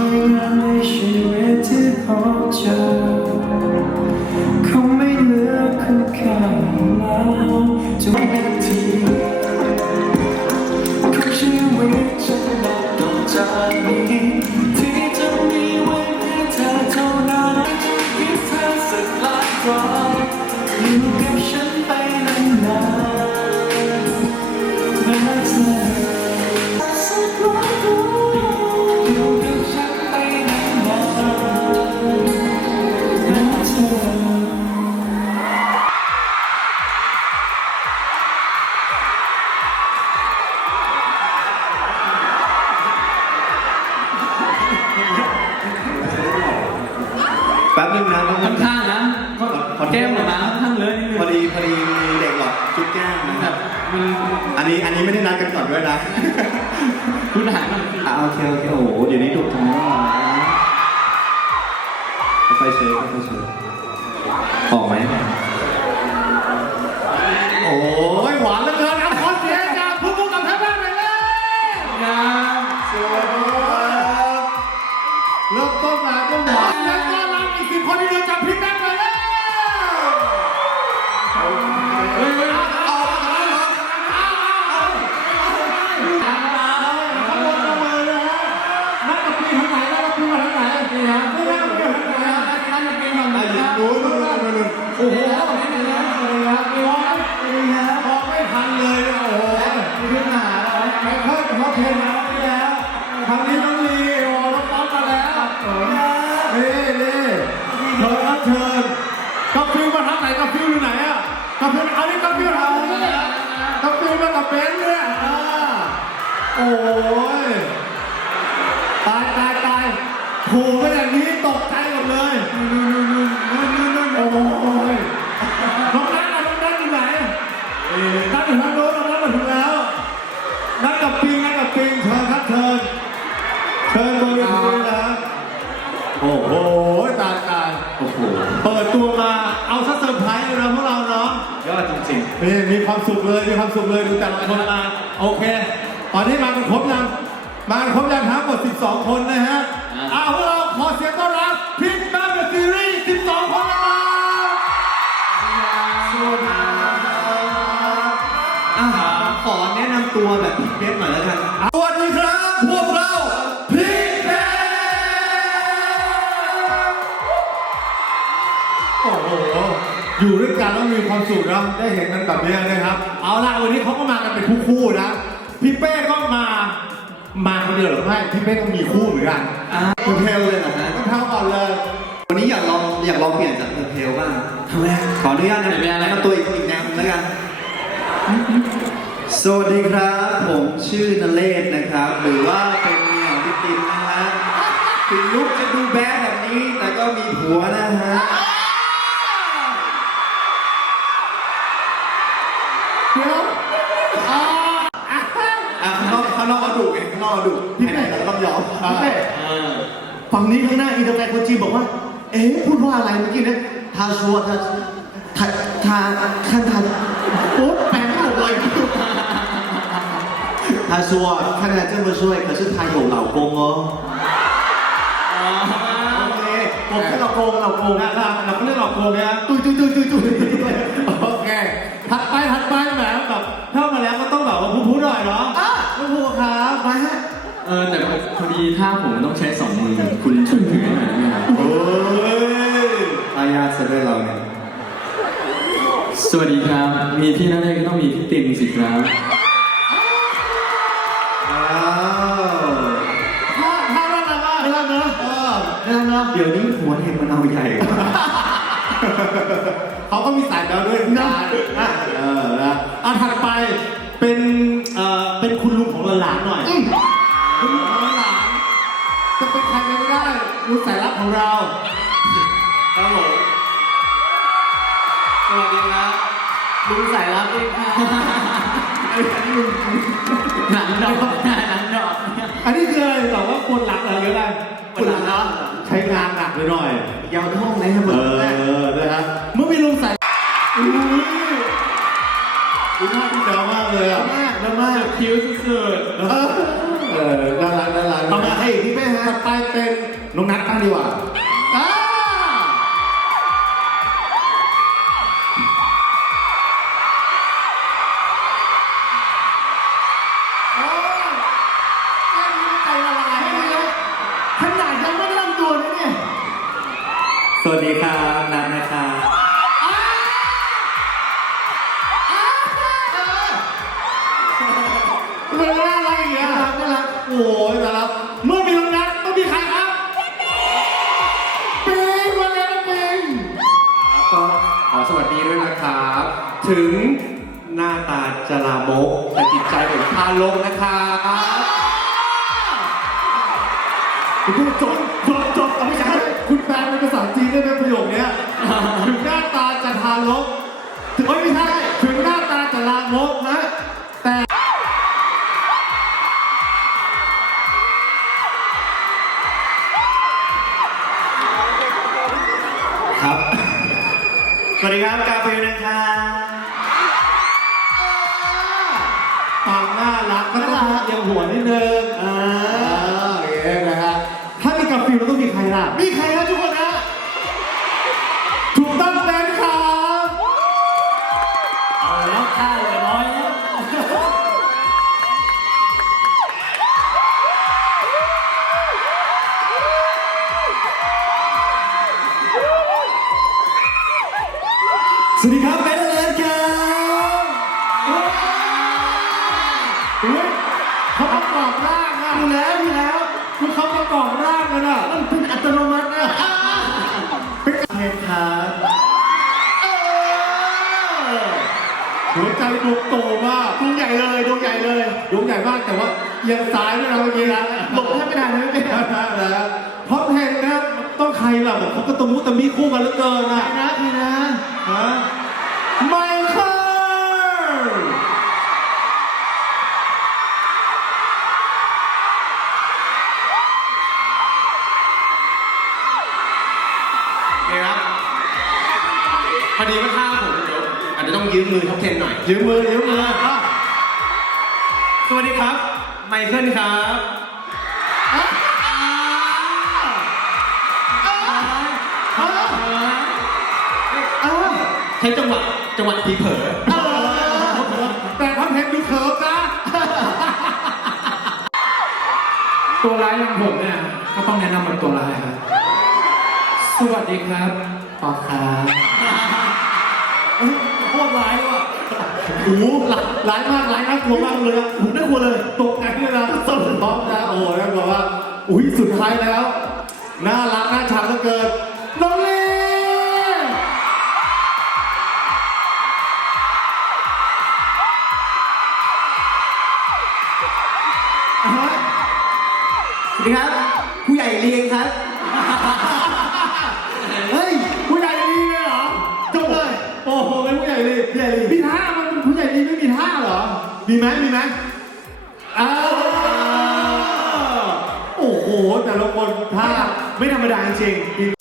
ที่ในชีวิตที่พบเจอคงไม่เหลือคุณค่าแล้วทุกนาทีของชีวิตฉันนับต่อจากนี้ แก้มออกมาค่อนข้างเลยนิดนึงพอดีพอดีมีเด็กหลอดชุดแก้มนะแบครับบมันอันนี้อันนี้ไม่ได้นัดกันก่อนด้วยนะ คุณหันมาอ่าโอเคโอเคโอ้โหเดี๋ยวนี้ถูกทำแล้วค่อยๆเช็คค่อยๆเช็คออกไหม โอ้ยตายตายตายถูกไปอย่างนี้ตกใจหมดเลยนู่นนู่นนู่นนู่นนู่นโอ้ยน้องนัทอะน้องนัทอยู่ไหนเอ๊ะนัทอยู่ทางโน้นน้องนัทมาถึงแล้วนัทกับปิงนัทกับปิงเชิญครับเชิญเชิญบนเวทีนะครับโอ้โหตายตายโอ้โหเปิดตัวมาเอาซะเซอร์ไพรส์เลยนะพวกเราเนาะ ยอดจริง นี่มีความสุขเลยมีความสุขเลยดูแต่ละคนมาโอเค ตอนนี้มากันครบยังมากันครบยังทั้งหมด 12 คนนะฮะอ้าวพวกเราขอเสียงต้อนรับพิกแมนเดอะซีรีส์ 12 คนนะครับสวัสดีครับอะขอแนะนำตัวแบบพิกเบสหน่อยแล้วกันสวัสดีครับ พวกเราพิกเบสโอ้โห อยู่ด้วยกันแล้วมีความสุขนะได้เห็นกันแบบนี้นะครับ เอาล่ะวันนี้เขาก็มากันเป็นคู่ๆนะ พี่เป้ก็ มามาคนเดียวหรือไม่พี่เป้ก็มีคู่เหมือนกันคุณเพลเลยนะฮะก็เท่าก่อนเลย วันนี้อยากลองอยากลองเปลี่ยนจากเพลบ้าง ทำไม ขออนุญาตนะแนะนำตัวอีกอีกแนวหนึงแล้วกัน สวัสดีครับ ผมชื่อนเลศนะครับ หรือว่าเป็นเมียของพี่ตินนะฮะถึงลุกจะดูแบดแบบนี้ แต่ก็มีผัวนะฮะ เดี๋ยวอ่าอะข้างนอกข้างนอกก็ดุไงข้างนอกก็ดุพี่เป้เราต้องยอมพี่เป้ ๆอ่า ฝั่งนี้ข้างหน้าอินเตอร์แฟน คนจีนบอกว่า เอ๊ะพูดว่าอะไรเมื่อกี้เนี่ยทาชัวทาทาทาขั้นทาโอ๊ยแปลไม่ออกเลย他说看起来这么帅可是他有老公哦 โอเคผมคือเราโกงเราโกงนะครับเราก็เรียกเราโกงนะตุยตุยตุยตุยตุยโอเคถัดไปถัดไปแหมแบบเข้ามาแล้วก็ต้องแบบว่าพูดพูดหน่อยเนาะพูดพูดครับมาฮะ เออแต่พอดีท่าผมมันต้องใช้ พี่นั่นเองก็ต้องมีพี่ตินสิครับ ว้าวถ้าถ้าน่ารักมากน่ารักเนอะเออน่ารักเดี๋ยวนี้หัวเห็นมันเอาใหญ่กว่า เขาก็มีสายแบวด้วยนะเออนะอะถัดไปเป็นเอ่อเป็นคุณลุงของหลานๆหน่อยคุณลุงของหลานจะเป็นใครไปไม่ได้รู้สายลับของเรา ครับผมสวัสดีครับ ลุงสายลับเองค่ะหนังดอกหนังดอกอันนี้คืออะไรแบบว่าปวดหลังเหรอหรืออะไรปวดหลังเนอะใช้งานหนักไปหน่อยยาวท่องเลยครับผเอมอนะฮะเมื่อมีลุงใส่อุ้ยอุ้ยน่าพี่แจ๋วมากเลยอะมากนะมากคิ้วสุดเออเออน่ารักน่ารักต่อมาใครอีกพี่แม่ฮะไปเป็นน้องนัทบ้างดีกว่า วัสดีครับนัทนะครับอะไรอย่างเงี้ยน่ารักโอ้ยแต่ละเมื่อมีน้องนัทต้องมีใครครับปิงวันนี้ปิงก็ขอสวัสดีด้วยนะครับ ถึงหน้าตาจะลามกแต่จิตใจผมพาลงนะครับคุณพูดจบจบจบเอาไม่ใช่คุณแปลเป็นภาษาจีน ได้ไหมประโยคเนี้ย ถึงหน้าตาจะทารกถึงเอ้ยไม่ใช่ถึงหน้าตาจะลามกนะ แต่ครับ สวัสดีครับกาฟิลนะครับความน่ารักก็ต้องเอียงหัวนิดนึงอ่าอย่างเงี้ยนะฮะถ้ามีกาฟิลแล้วต้องมีใครล่ะมีใครครับทุกคนฮะ ดวงโตมากดวงใหญ่เลยดวงใหญ่เลยดวงใหญ่มากแต่ว่าเอียงซ้ายด้วยนะเมื่อกี้นะหลบแทบไม่ได้นะไม่ได้นะเพราะเพลงนะครับต้องใครล่ะแบบเขาก็ตะมุตะมิคู่กันเหลือเกินอะนะพี่นะฮะ เทนหน่อย ยืมมือยืมมืออะสวัสดีครับ ไมเคิลครับใช้จังหวะจังหวะทีเผลอแต่คอนเทนต์ดูเคิร์ฟนะตัวร้ายอย่างผมเนี่ยก็ต้องแนะนำเป็นตัวร้ายครับ สวัสดีครับปอครับ โคตรร้ายว่ะโอ้โหร้ายมากร้ายน่ากลัวมากเลยอะผมน่ากลัวเลย ตกใจเลยนะสดท้องนะ โอ้โหน่ากลัวว่า อุ้ยสุดท้ายแล้ว น่ารักน่าชังเหลือเกิน โ